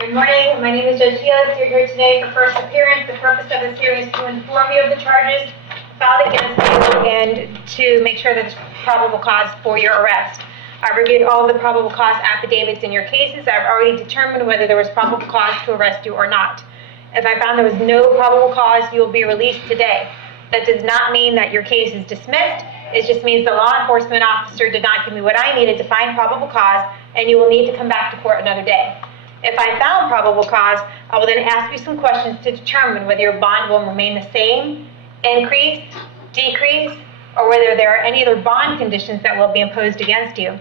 Good morning. My name is Judge Felix. You're here today for first appearance. The purpose of this hearing is to inform you of the charges filed against you and to make sure that there's probable cause for your arrest. I've reviewed all of the probable cause affidavits in your cases. I've already determined whether there was probable cause to arrest you or not. If I found there was no probable cause, you will be released today. That does not mean that your case is dismissed. It just means the law enforcement officer did not give me what I needed to find probable cause, and you will need to come back to court another day. If I found probable cause, I will then ask you some questions to determine whether your bond will remain the same, increase, decrease, or whether there are any other bond conditions that will be imposed against you.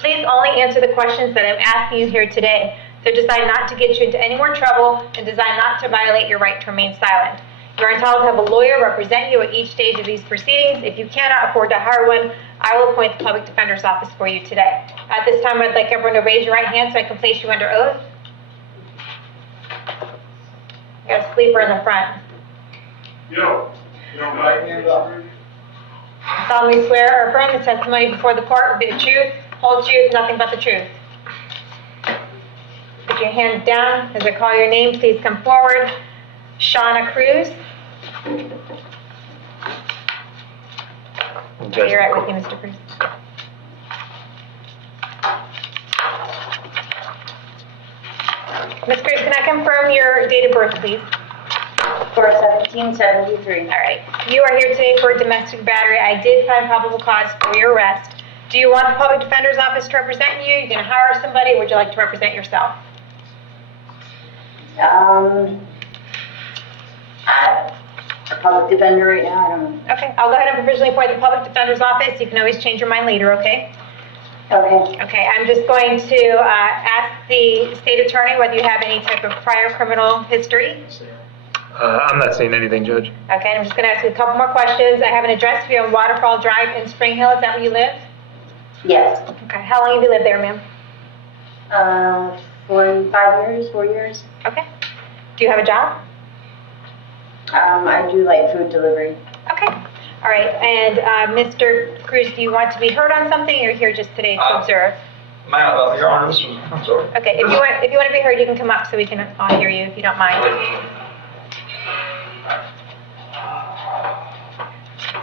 Please only answer the questions that I'm asking you here today. They're designed not to get you into any more trouble and designed not to violate your right to remain silent. You're entitled to have a lawyer represent you at each stage of these proceedings. If you cannot afford to hire one, I will appoint the public defender's office for you today. At this time, I'd like everyone to raise your right hand so I can place you under oath. You got a sleeper in the front. Yo, right hand up. I solemnly swear or affirm the testimony before the court will be the truth, whole truth, nothing but the truth. Put your hands down. As I call your name, please come forward. Shauna Cruz. You're right with you, Mr. Cruz. Ms. Cruz, can I confirm your date of birth, please? 1773. All right. You are here today for a domestic battery. I did find probable cause for your arrest. Do you want the public defender's office to represent you? You're going to hire somebody, or would you like to represent yourself? A public defender right now, I don't know. Okay, I'll go ahead and provisionally appoint the public defender's office. You can always change your mind later, okay? Okay. Okay, I'm just going to ask the state attorney whether you have any type of prior criminal history. I'm not seeing anything, Judge. Okay, and I'm just going to ask you a couple more questions. I have an address for you on Waterfall Drive in Spring Hill. Is that where you live? Yes. Okay, how long have you lived there, ma'am? 4 years. Okay. Do you have a job? I do like food delivery. Okay. All right, and Mr. Cruz, do you want to be heard on something, or you're here just today to observe? Ma'am, Your Honor, I'm sorry. Okay, if you want to be heard, you can come up so we can all hear you, if you don't mind.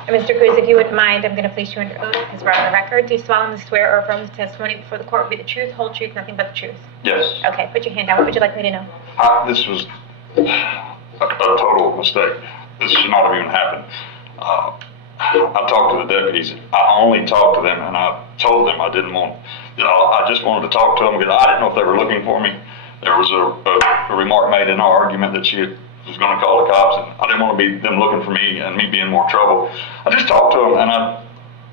And Mr. Cruz, if you wouldn't mind, I'm going to place you under oath because we're on the record. Do you solemnly swear or affirm the testimony before the court will be the truth, whole truth, nothing but the truth? Yes. Okay, put your hand down. What would you like me to know? This was a total mistake. This should not have even happened. I talked to the deputies. I only talked to them, and I told them I didn't want, I just wanted to talk to them because I didn't know if they were looking for me. There was a remark made in our argument that she was going to call the cops, and I didn't want to be them looking for me and me being more trouble. I just talked to them, and I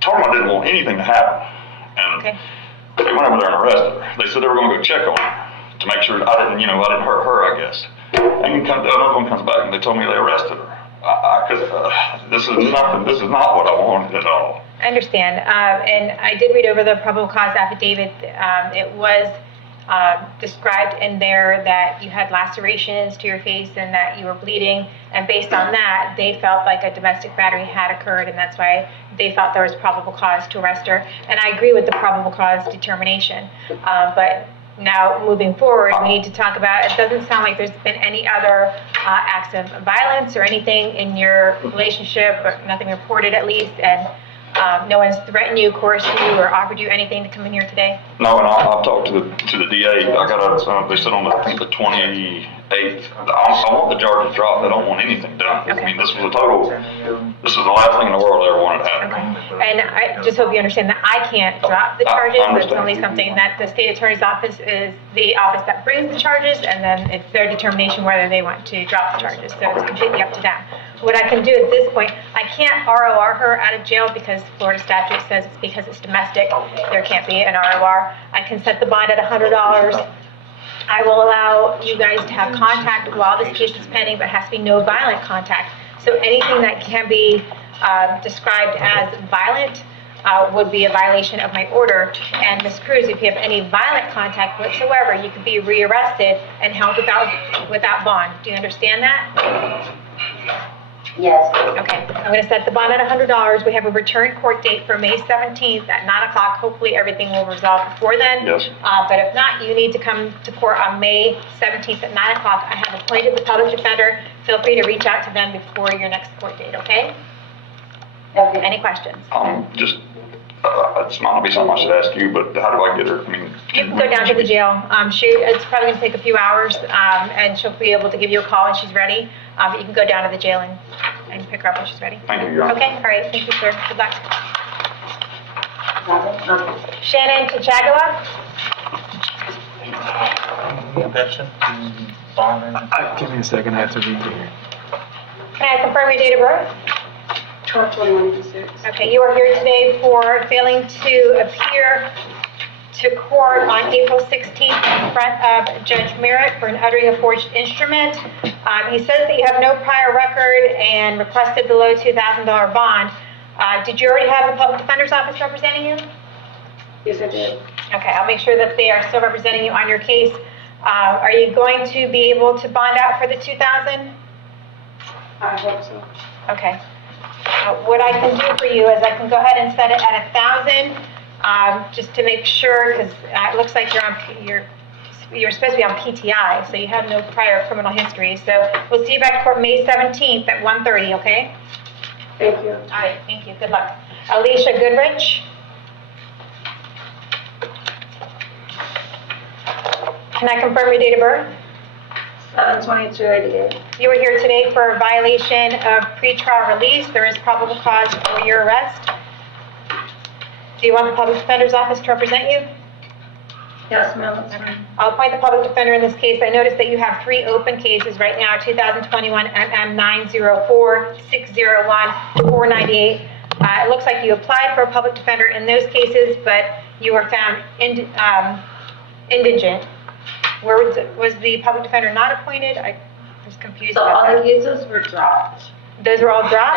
told them I didn't want anything to happen. And Okay. they went over there and arrested her. They said they were going to go check on her to make sure I didn't hurt her, I guess. And another one comes back and they told me they arrested her. This is nothing. This is not what I wanted at all. I understand. And I did read over the probable cause affidavit. It was described in there that you had lacerations to your face and that you were bleeding. And based on that, they felt like a domestic battery had occurred, and that's why they thought there was probable cause to arrest her. And I agree with the probable cause determination. But now, moving forward, we need to talk about, it doesn't sound like there's been any other acts of violence or anything in your relationship, or nothing reported at least, and no one's threatened you, coerced you, or offered you anything to come in here today? No, and I've talked to the DA. I got they said on I think the 28th. I want the charges dropped. I don't want anything done. Okay. I mean, this was the last thing in the world I ever wanted to happen. Okay. And I just hope you understand that I can't drop the charges. I It's only something that the state attorney's office is the office that brings the charges, and then it's their determination whether they want to drop the charges. So it's completely up to them. What I can do at this point, I can't ROR her out of jail because Florida statute says it's because it's domestic. There can't be an ROR. I can set the bond at $100. I will allow you guys to have contact while this case is pending, but it has to be no violent contact. So anything that can be described as violent would be a violation of my order. And Ms. Cruz, if you have any violent contact whatsoever, you could be rearrested and held without bond. Do you understand that? Yes. Okay, I'm going to set the bond at $100. We have a return court date for May 17th at 9 o'clock. Hopefully, everything will resolve before then. Yes. But if not, you need to come to court on May 17th at 9 o'clock. I have appointed the public defender. Feel free to reach out to them before your next court date, okay? Okay. Any questions? It's not gonna be something I should ask you, but how do I get her? I mean. You can go down to the jail. It's probably going to take a few hours, and she'll be able to give you a call when she's ready. But you can go down to the jail and pick her up when she's ready. Thank you, Your Honor. Okay, all right, thank you, sir. Good luck. Shannon Chachagua? Give me a second, I have to read here. Can I confirm your date of birth? 12/21/86. Okay, you are here today for failing to appear to court on April 16th in front of Judge Merritt for an uttering a forged instrument. He says that you have no prior record and requested the low $2,000 bond. Did you already have the public defender's office representing you? Yes, I did. Okay, I'll make sure that they are still representing you on your case. Are you going to be able to bond out for the $2,000? I hope so. Okay. What I can do for you is I can go ahead and set it at 1,000, just to make sure, because it looks like you're supposed to be on PTI, so you have no prior criminal history. So we'll see you back at court May 17th at 1:30, okay? Thank you. All right, thank you. Good luck. Alicia Goodrich? Can I confirm your date of birth? 7/22/88. You were here today for a violation of pretrial release. There is probable cause for your arrest. Do you want the public defender's office to represent you? Yes, ma'am, that's fine. I'll appoint the public defender in this case. I noticed that you have 3 open cases right now, 2021 MM 904, 601, 498. It looks like you applied for a public defender in those cases, but you were found indigent. Was the public defender not appointed? I was confused So about all the that. cases were dropped. Those were all dropped?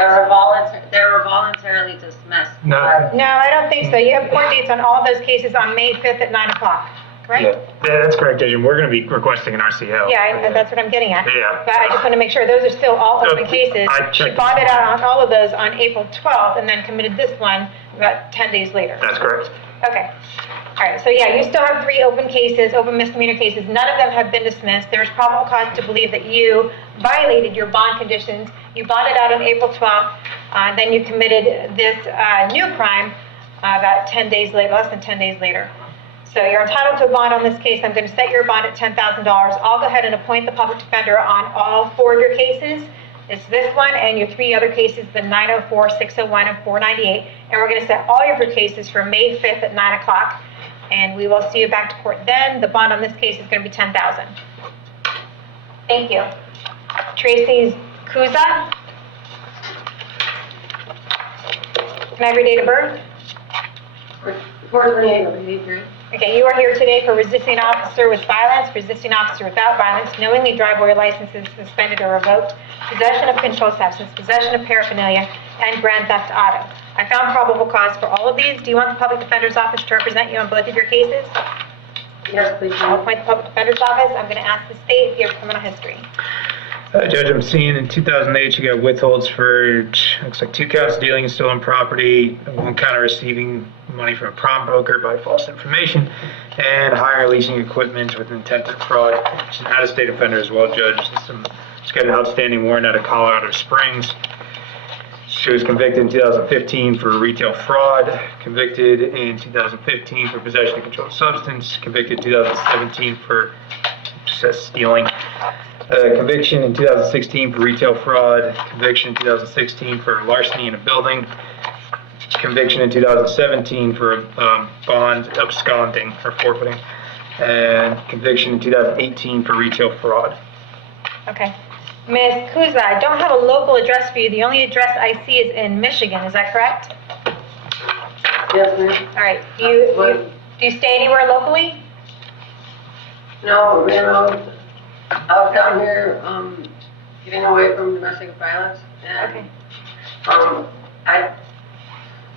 They were voluntarily dismissed. No. No, I don't think so. You have court dates on all of those cases on May 5th at 9 o'clock, correct? Yeah, that's correct, Judge, and we're gonna be requesting an RCO. Yeah, that's what I'm getting at. Yeah. But I just want to make sure those are still all open Okay. cases. I She checked. bonded out on all of those on April 12th and then committed this one about 10 days later. That's correct. Okay. All right, so yeah, you still have 3 open cases, open misdemeanor cases. None of them have been dismissed. There's probable cause to believe that you violated your bond conditions. You bonded out on April 12th, then you committed this new crime about 10 days later, less than 10 days later. So you're entitled to a bond on this case. I'm going to set your bond at $10,000. I'll go ahead and appoint the public defender on all 4 of your cases. It's this one and your 3 other cases, the 904, 601, and 498. And we're going to set all of your cases for May 5th at 9 o'clock. And we will see you back to court then. The bond on this case is going to be $10,000. Thank you. Tracy Kuza? Can I have your date of birth? 4/28/83. Okay, you are here today for resisting an officer with violence, resisting an officer without violence, knowingly drive while your license is suspended or revoked, possession of controlled substance, possession of paraphernalia, and grand theft auto. I found probable cause for all of these. Do you want the public defender's office to represent you on both of your cases? Yes, please, I'll ma'am. appoint the public defender's office. I'm going to ask the state if you have criminal history. Judge, I'm seeing in 2008, you got withholds for, looks like 2 counts of dealing in stolen property, 1 count of receiving money from a pawnbroker by false information, and hiring or leasing equipment with intent to fraud. She's an out-of-state offender as well, Judge. She's got an outstanding warrant out of Colorado Springs. She was convicted in 2015 for retail fraud, convicted in 2015 for possession of controlled substance, convicted in 2017 for stealing. Conviction in 2016 for retail fraud, conviction in 2016 for larceny in a building, conviction in 2017 for bond absconding or forfeiting, and conviction in 2018 for retail fraud. Okay. Ms. Kuza, I don't have a local address for you. The only address I see is in Michigan. Is that correct? Yes, ma'am. All right. Do you stay anywhere locally? No, I was down here, getting away from domestic violence. Okay. And,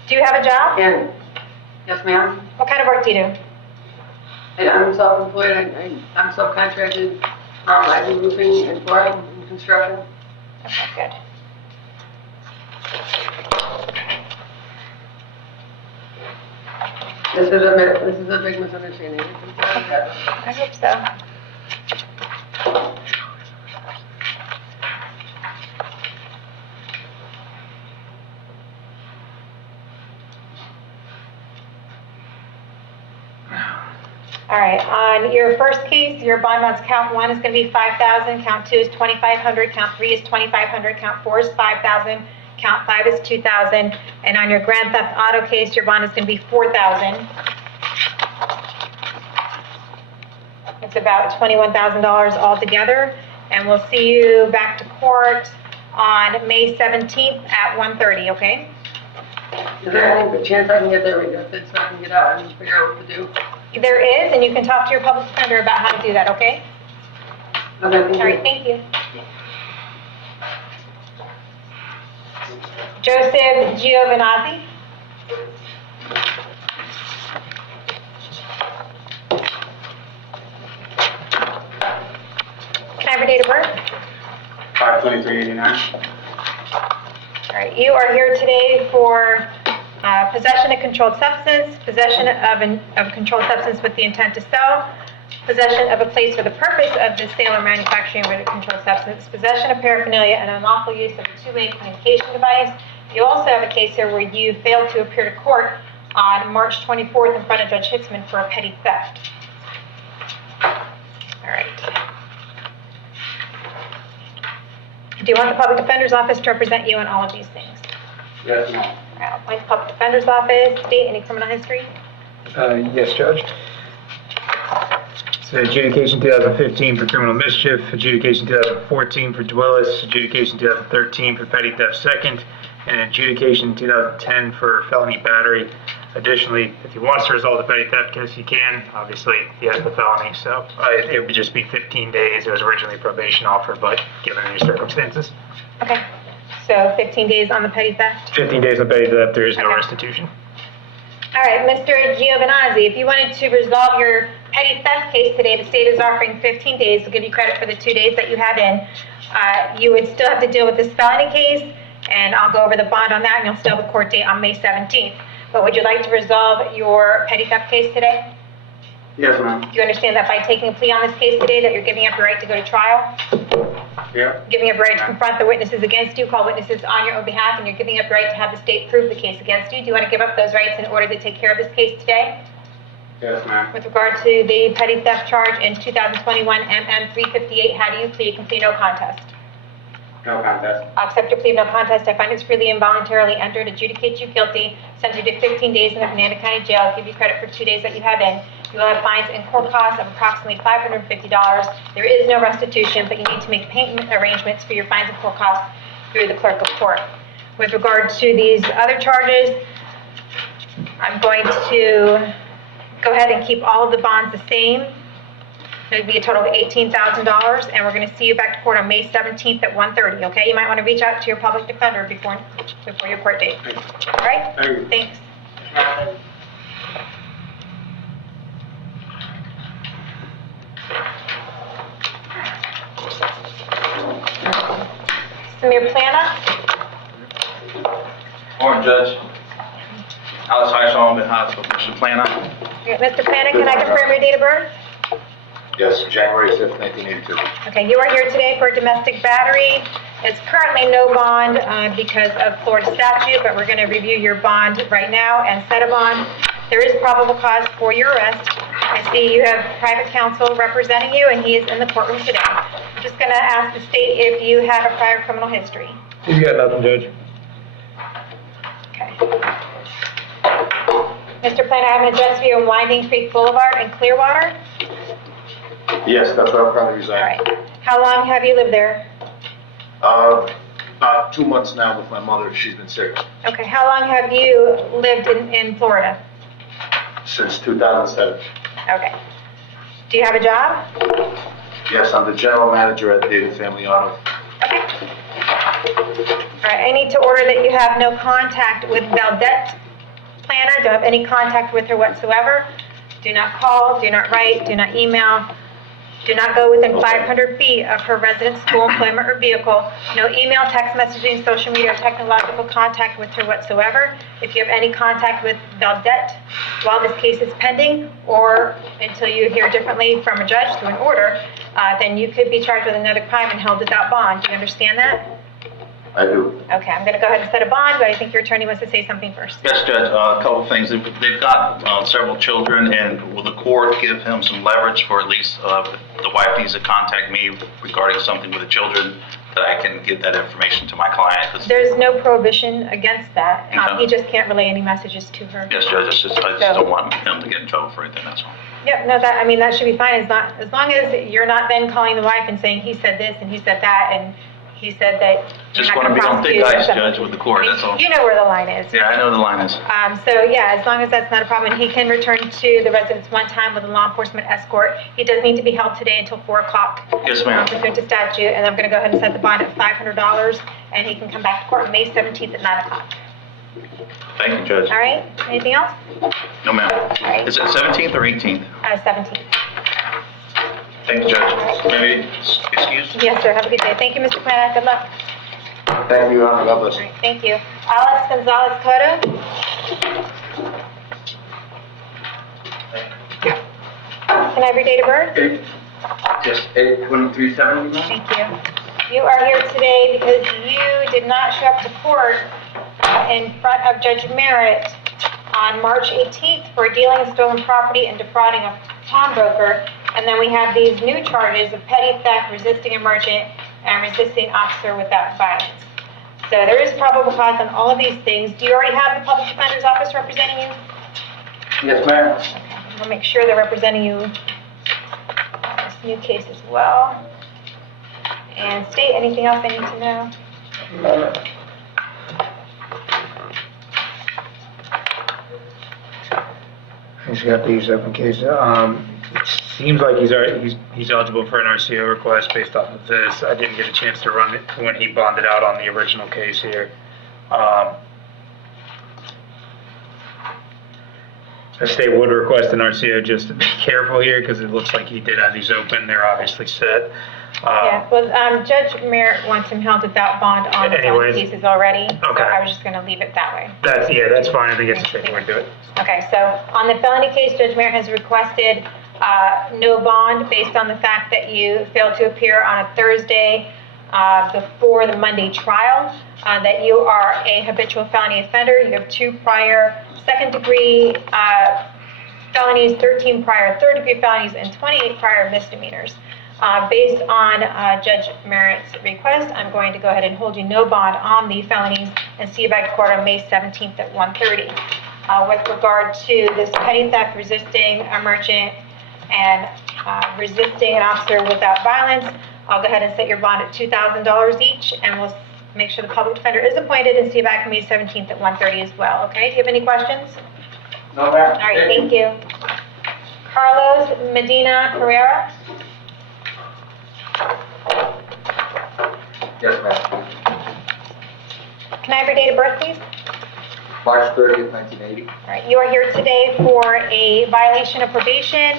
Do you have a job? yes, ma'am. What kind of work do you do? I'm self-employed. I'm subcontracted. I do roofing and flooring and construction. Okay, good. This is a big misunderstanding. I hope so. All right, on your first case, your bond amounts, count 1 is going to be 5,000, count 2 is 2,500, count 3 is 2,500, count 4 is 5,000, count 5 is 2,000, and on your grand theft auto case, your bond is going to be 4,000. It's about $21,000 altogether, and we'll see you back to court on May 17th at 1:30, okay? Is there any good chance I can get there readjusted so I can get out and figure out what to do? There is, and you can talk to your public defender about how to do that, okay? Okay, thank All right, you. thank you. Joseph Giovinazzi. Can I have your date of birth? 5/23/89. All right, you are here today for possession of controlled substance, possession of a controlled substance with the intent to sell, possession of a place for the purpose of the sale or manufacturing of a controlled substance, possession of paraphernalia, and unlawful use of a two-way communication device. You also have a case here where you failed to appear to court on March 24th in front of Judge Hitzman for a petty theft. All right. Do you want the public defender's office to represent you on all of these things? Yes, ma'am. All right, I'll appoint the public defender's office. State any criminal history? Yes, Judge. So adjudication 2015 for criminal mischief, adjudication 2014 for Dwellis, adjudication 2013 for petty theft second, and adjudication 2010 for felony battery. Additionally, if he wants to resolve the petty theft case, he can. Obviously, he has the felony, so it would just be 15 days. It was originally probation offer, but given your circumstances. Okay, so 15 days on the petty theft? 15 days on petty theft, there is no Okay. restitution. All right, Mr. Giovinazzi, if you wanted to resolve your petty theft case today, the state is offering 15 days. We'll give you credit for the 2 days that you had in. You would still have to deal with this felony case, and I'll go over the bond on that, and you'll still have a court date on May 17th. But would you like to resolve your petty theft case today? Yes, ma'am. Do you understand that by taking a plea on this case today, that you're giving up your right to go to trial? Yeah. Giving up your right to confront the witnesses against you, call witnesses on your own behalf, and you're giving up your right to have the state prove the case against you. Do you want to give up those rights in order to take care of this case today? Yes, ma'am. With regard to the petty theft charge in 2021 MM 358, how do you plead? You can plead no contest. No contest. I'll accept your plea of no contest. I find it's freely and voluntarily entered, adjudicate you guilty, send you to 15 days in the Fernando County Jail, give you credit for 2 days that you have in. You will have fines and court costs of approximately $550. There is no restitution, but you need to make payment arrangements for your fines and court costs through the clerk of court. With regard to these other charges, I'm going to go ahead and keep all of the bonds the same. It would be a total of $18,000, and we're going to see you back to court on May 17th at 1:30, okay? You might want to reach out to your public defender before your court date. All right? Thank you. Thanks. Samir Plana? Morning, Judge. Alex Heisel on behalf of Mr. Plana. Mr. Plana, can I confirm your date of birth? Yes, January 5th, 1982. Okay, you are here today for domestic battery. It's currently no bond because of Florida statute, but we're going to review your bond right now and set a bond. There is probable cause for your arrest. I see you have private counsel representing you, and he is in the courtroom today. I'm just going to ask the state if you have a prior criminal history. He's got nothing, Judge. Okay. Mr. Plana, I have an address for you on Winding Creek Boulevard in Clearwater. Yes, that's where I'm currently All residing. right. How long have you lived there? About 2 months now with my mother. She's been sick Okay. How long have you lived in Florida? since 2007. Okay. Do you have a job? Yes, I'm the general manager at David Family Auto. Okay. All right, I need to order that you have no contact with Valdette Planner. Don't have any contact with her whatsoever. Do not call, do not write, do not email. Do not go within 500 feet of her residence, school, employment, or vehicle. No email, text messaging, social media, or technological contact with her whatsoever. If you have any contact with Valdette while this case is pending, or until you hear differently from a judge through an order, then you could be charged with another crime and held without bond. Do you understand that? I do. Okay, I'm going to go ahead and set a bond, but I think your attorney wants to say something first. Yes, Judge, a couple of things. They've got several children, and will the court give him some leverage for at least the wife needs to contact me regarding something with the children, that I can give that information to my client? 'Cause- There's no prohibition against that. Okay. He just can't relay any messages to her. Yes, Judge, I just don't want him to get in trouble for anything, that's all. Yep, no, that should be fine, as long as you're not then calling the wife and saying, he said this and he said that, and he said that you're Just not want to going to be on thick prosecute. ice, Judge, with the court, that's all. You know where the line is. Yeah, I know the line is. So yeah, as long as that's not a problem, he can return to the residence one time with a law enforcement escort. He does need to be held today until 4 o'clock. Yes, ma'am. Pursuant to statute, and I'm going to go ahead and set the bond at $500, and he can come back to court on May 17th at 9 o'clock. Thank you, Judge. All right, anything else? No, ma'am. right. Is it 17th or 18th? 17th. Thank you, Judge. Maybe excuse? Yes, sir, have a good day. Thank you, Mr. Plana, good luck. Thank you, God bless All right, thank you. Alex Gonzalez Cotto? Can I have your date of birth? Yes, 8/23/70. Thank you. You are here today because you did not show up to court in front of Judge Merritt on March 18th for dealing in stolen property and defrauding a pawnbroker. And then we have these new charges of petty theft, resisting a merchant, and resisting officer without violence. So there is probable cause on all of these things. Do you already have the public defender's office representing you? Yes, ma'am. We'll make sure they're representing you on this new case as well. And state, anything else I need to know? He's got these open cases. It seems like he's eligible for an RCO request based off of this. I didn't get a chance to run it when he bonded out on the original case here. The state would request an RCO, just to be careful here because it looks like he did have these open. They're obviously set. Yeah, well, Judge Merritt wants him held without bond on the Anyways. cases already. So Okay. I was just going to leave it that way. That's fine. I think it's a safe way to do it. Okay, so on the felony case, Judge Merritt has requested no bond based on the fact that you failed to appear on a Thursday before the Monday trial, that you are a habitual felony offender. You have 2 prior second-degree felonies, 13 prior third-degree felonies, and 28 prior misdemeanors. Based on Judge Merritt's request, I'm going to go ahead and hold you no bond on the felonies and see you back to court on May 17th at 1:30. With regard to this petty theft, resisting a merchant, and resisting an officer without violence, I'll go ahead and set your bond at $2,000 each, and we'll make sure the public defender is appointed and see you back on May 17th at 1:30 as well. Okay, do you have any questions? No, ma'am. All right, thank you. Carlos Medina Pereira? Yes, ma'am. Can I have your date of birth, please? March 30th, 1980. All right, you are here today for a violation of probation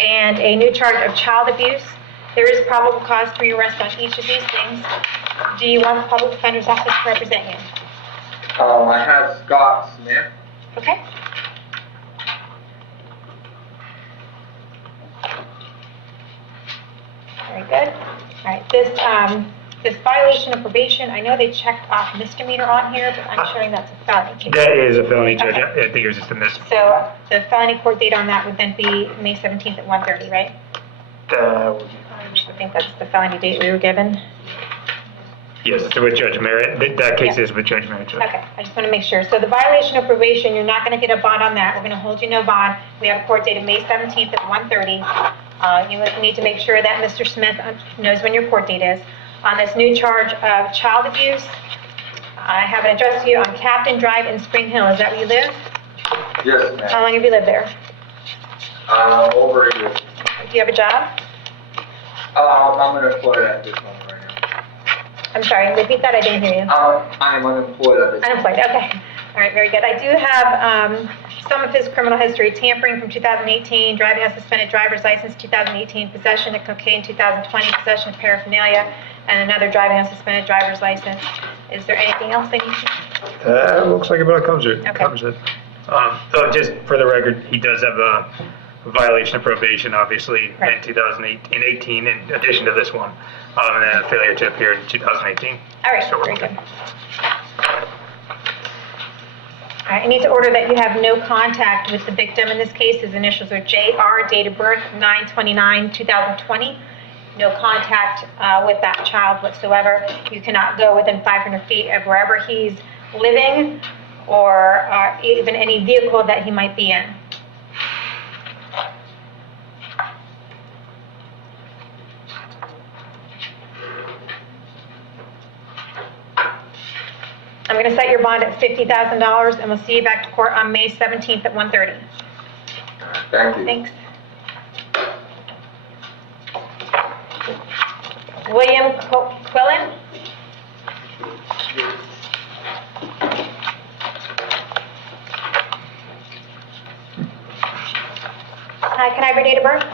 and a new charge of child abuse. There is probable cause for your arrest on each of these things. Do you want the public defender's office to represent you? I have Scott Smith. Okay. Very good. All right, this violation of probation, I know they checked off misdemeanor on here, but I'm showing that's a felony case. That is a felony, Judge. Okay. I think it was just a miss. So the felony court date on that would then be May 17th at 1:30, right? I think that's the felony date we were given. Yes, it's with Judge Merritt. That case Yeah. is with Judge Merritt. Judge. Okay, I just want to make sure. So the violation of probation, you're not going to get a bond on that. We're going to hold you no bond. We have a court date of May 17th at 1:30. You need to make sure that Mr. Smith knows when your court date is. On this new charge of child abuse, I have an address to you on Captain Drive in Spring Hill. Is that where you live? Yes, How ma'am. long have you lived there? Over a year. Do you have a job? I'm unemployed at this moment right now. I'm sorry, repeat that. I didn't hear you. I'm unemployed at this moment. Unemployed, okay. All right, very good. I do have Some of his criminal history: tampering from 2018, driving a suspended driver's license 2018, possession of cocaine 2020, possession of paraphernalia, and another driving a suspended driver's license. Is there anything else they need to? That looks like about covers it. Okay. Covers it. So just for the record, he does have a violation of probation, obviously, Right. in 2018, in addition to this one, and then a failure to appear in 2018. All right, So we're very okay. good. All right, I need to order that you have no contact with the victim in this case. His initials are JR, date of birth 9/29/2020. No contact with that child whatsoever. You cannot go within 500 feet of wherever he's living or even any vehicle that he might be in. I'm going to set your bond at $50,000, and we'll see you back to court on May 17th at 1:30. Thank you. Thanks. William Quillen? Hi, can I have your date of birth?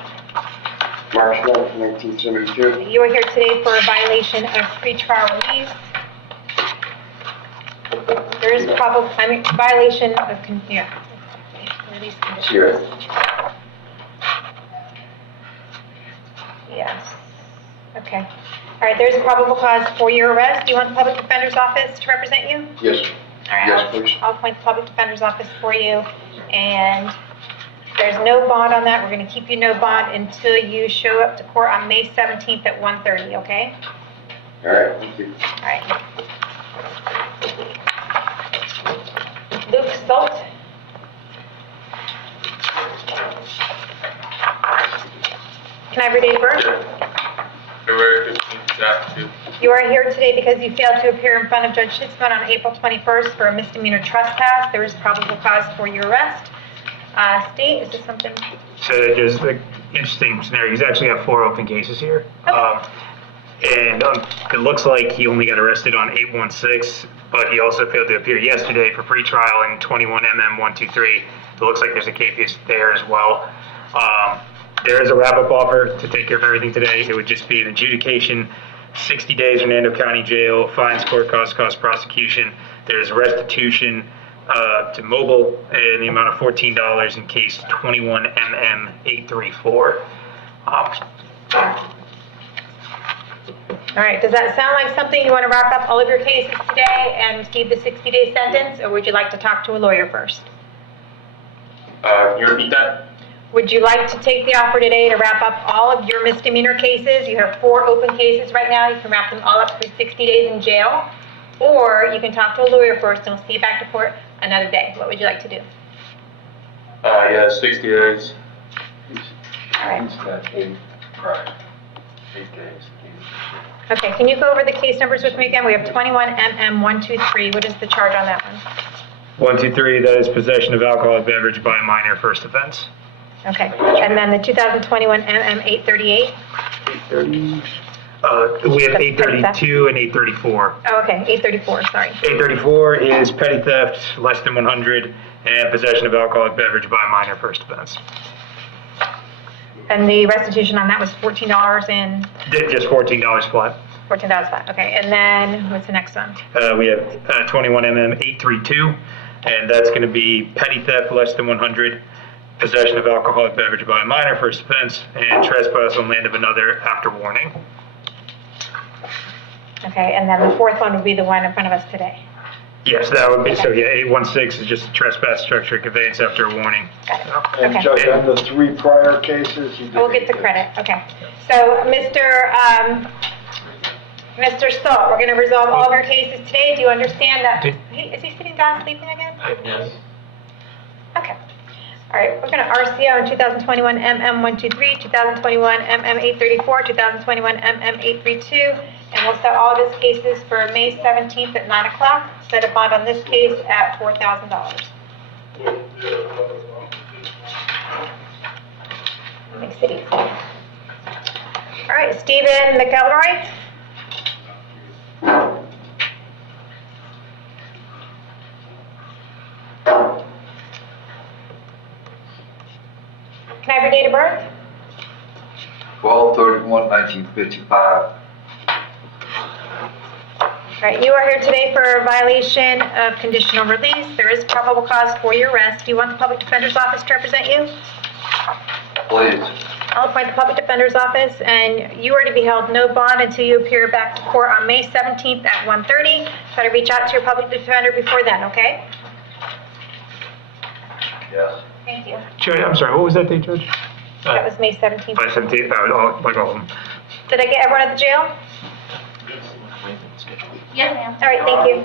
March 9th, 1972. You are here today for a violation of pretrial release. There is violation of, release condition. Sure. Yes. Okay. All right, there's probable cause for your arrest. Do you want the public defender's office to represent you? Yes. All right, Yes, please. I'll appoint the public defender's office for you, and there's no bond on that. We're going to keep you no bond until you show up to court on May 17th at 1:30, okay? All right, thank you. All right. Luke Stolt? Can I have your date of birth? February 15th, 2002. You are here today because you failed to appear in front of Judge Schitzman on April 21st for a misdemeanor trespass. There is probable cause for your arrest. State, is this something? So there's an interesting scenario. He's actually got 4 open cases here. Okay. And it looks like he only got arrested on 816, but he also failed to appear yesterday for pretrial in 21 MM 123. It looks like there's a case there as well. There is a wrap-up offer to take care of everything today. It would just be an adjudication, 60 days in Hernando County Jail, fines, court costs, cost prosecution. There's restitution to mobile in the amount of $14 in case 21 MM 834. All right, does that sound like something you want to wrap up all of your cases today and receive the 60-day sentence, or would you like to talk to a lawyer first? Can you repeat that? Would you like to take the offer today to wrap up all of your misdemeanor cases? You have 4 open cases right now. You can wrap them all up for 60 days in jail, or you can talk to a lawyer first and we'll see you back to court another day. What would you like to do? Yeah, 60 days. All right. Right. 8 days. Okay, can you go over the case numbers with me again? We have 21 MM 123. What is the charge on that one? 123, that is possession of alcoholic beverage by a minor, first offense. Okay, and then the 2021 MM 838? 830. We have 832 and 834. Oh, okay, 834, sorry. 834 is petty theft, less than 100, and possession of alcoholic beverage by a minor, first offense. And the restitution on that was $14 and Just $14 flat. $14 flat. Okay, and then what's the next one? We have 21 MM 832, and that's going to be petty theft, less than 100, possession of alcoholic beverage by a minor, first offense, and trespass on land of another after warning. Okay, and then the fourth one would be the one in front of us today. Yes, that would be, so yeah, 816 is just trespass, structure, conveyance after a warning. Got it. And Okay. Judge, on the 3 prior cases, you did. We'll get the credit, okay. So, Mr. Stoll, we're going to resolve all of your cases today. Do you understand that? Is he sitting down sleeping again? Yes. Okay. All right, we're going to RCO in 2021 MM 123, 2021 MM 834, 2021 MM 832, and we'll set all of his cases for May 17th at 9 o'clock. Set a bond on this case at $4,000. Makes it easy. All right, Stephen McElroy. date of birth? 12/31/1955. All right, you are here today for a violation of conditional release. There is probable cause for your arrest. Do you want the public defender's office to represent you? Please. I'll appoint the public defender's office, and you are to be held no bond until you appear back to court on May 17th at 1:30. Try to reach out to your public defender before then, okay? Yes. Thank you. Judge, I'm sorry, what was that date, Judge? That was May 17th. 5/17, like all of them. Did I get everyone at the jail? Yes, ma'am. All right, thank you.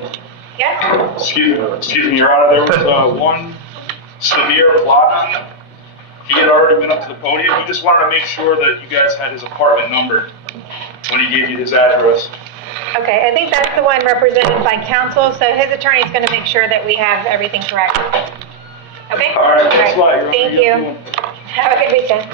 Yes? Excuse me, Your Honor, there was one severe plot. He had already been up to the podium. He just wanted to make sure that you guys had his apartment number when he gave you his address. Okay, I think that's the one represented by counsel, so his attorney's going to make sure that we have everything correct. Okay? All right, thanks a lot, Your Honor. Thank you. Have a good weekend.